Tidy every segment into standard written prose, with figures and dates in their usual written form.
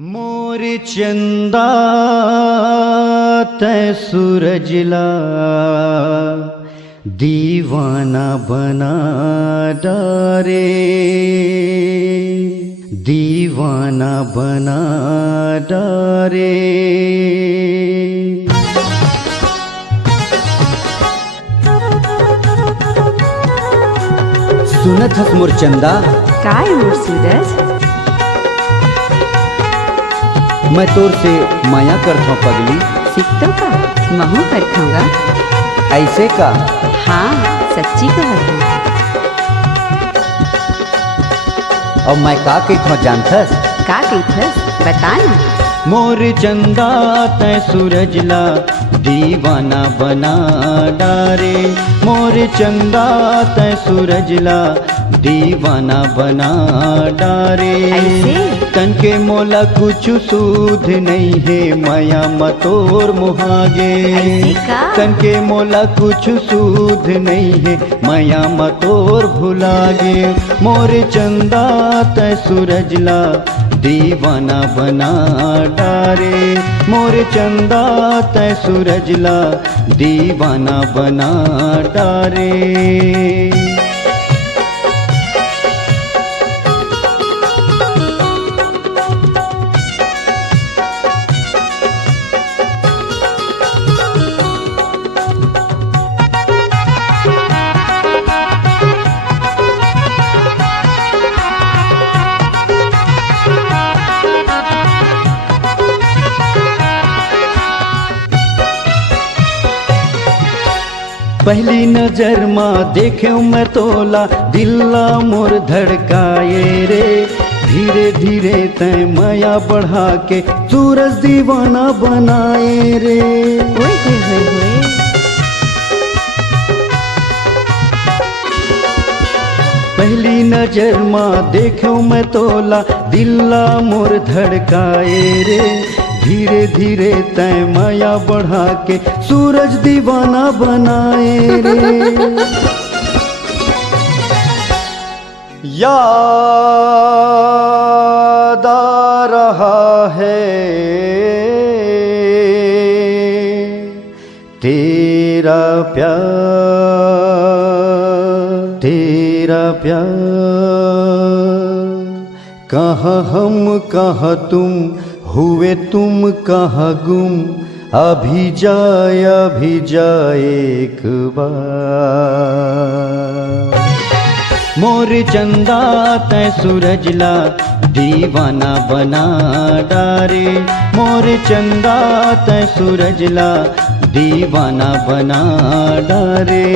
मोर चंदा तै सूरजला दीवाना बना डारे, दीवाना बना डारे। सुनत हस मोर चंदा काय मोर सूरज, मैं तोर से माया करता पगली। सिकतो का महू करथूंगा। ऐसे का? हाँ सच्ची कहत हूँ। और मैं का कहता जानथस? का कहथस बता ना। मोर चंदा तै सूरजला दीवाना बना डारे, मोर चंदा तै सूरजला दीवाना बना डारे। ऐसे? तन के मोला कुछ सूध नहीं है माया मतोर मुहागे। ऐसे का? तन के मोला कुछ सूध नहीं है माया मतोर भुलागे। मोर चंदा तै सूरजला दीवाना बना डारे, मोर चंदा तै सूरजला दीवाना बना डारे। पहली नजर माँ देखे मैं तोला, दिल्ला मोर धड़काए रे। धीरे धीरे तय माया बढ़ा के सूरज दीवाना बनाए रे। ओए होए होए होए। पहली नजर माँ देखे मैं तोला, दिल्ला मोर धड़काए रे। धीरे धीरे तय माया बढ़ा के सूरज दीवाना बनाए रे। याद आ रहा है तेरा प्यार, तेरा प्यार। कहाँ हम कहाँ तुम, हुए तुम कहाँ गुम, अभी जाए एक बार। मोर चंदा तै सूरजला दीवाना बना डारे, मोर चंदा तै सूरजला दीवाना बना डारे।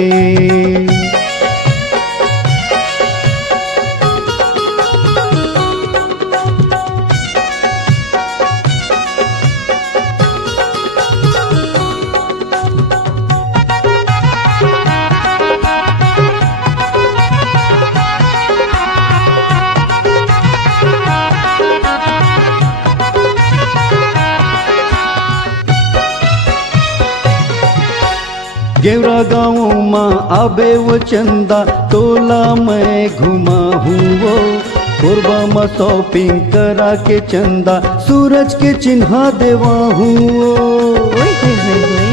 गेवरा गाँव माँ आबे वो चंदा, तोला मैं घुमा हूँ वो। कोरबा में शॉपिंग करा के चंदा, सूरज के चिन्हा देवा हूँ वो। ओए होए होए होए।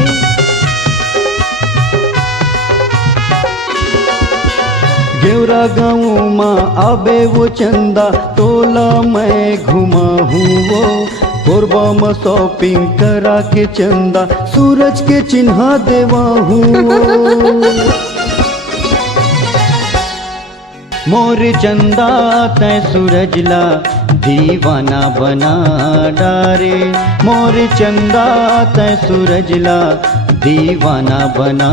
गेवरा गाँव माँ आबे वो चंदा, तोला मैं घुमा हूँ वो। कोरबा में शॉपिंग करा के चंदा, सूरज के चिन्हा देवा हूँ। मोर चंदा तै सूरजला दीवाना बना डारे, मोर चंदा तै सूरजला दीवाना बना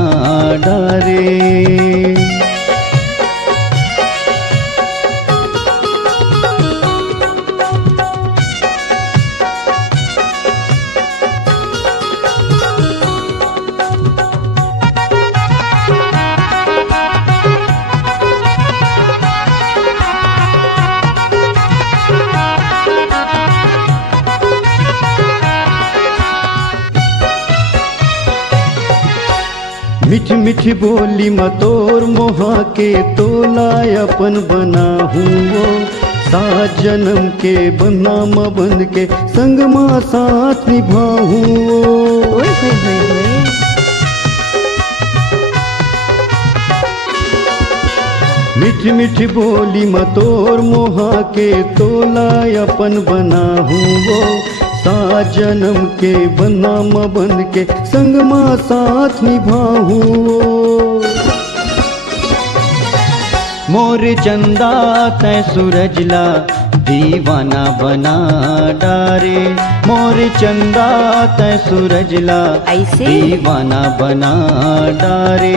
डारे। मीठी मीठी बोली मतोर मोहा के तोला अपन बना हूँ वो। सात जन्म के बन्ना म बंध के संग माँ साथ निभाऊं ओए होए होए होए। मीठी मीठी बोली मतोर मोहा के तोला अपन बनाहूं वो। सात जन्म के बन्ना म बंध के संग माँ साथ निभाऊं वो। मोर चंदा तै सूरजला दीवाना बना डारे। मोर चंदा तै सूरजला ऐसे? दीवाना बना डारे।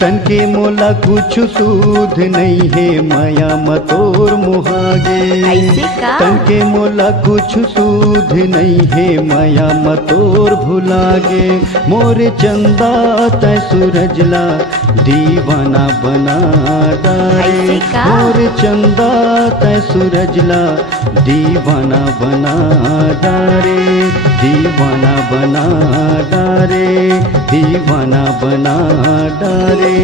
तन के मोला कुछ सूध नहीं है माया मतोर मुहागे। ऐसे का? तन के मोला कुछ सूध नहीं है माया मतोर भुलागे। मोर चंदा तै सूरजला दीवाना बना डारे। ऐसे का? मोर चंदा तै सूरजला दीवाना बना डारे। दीवाना बना डारे। दीवाना बना डारे।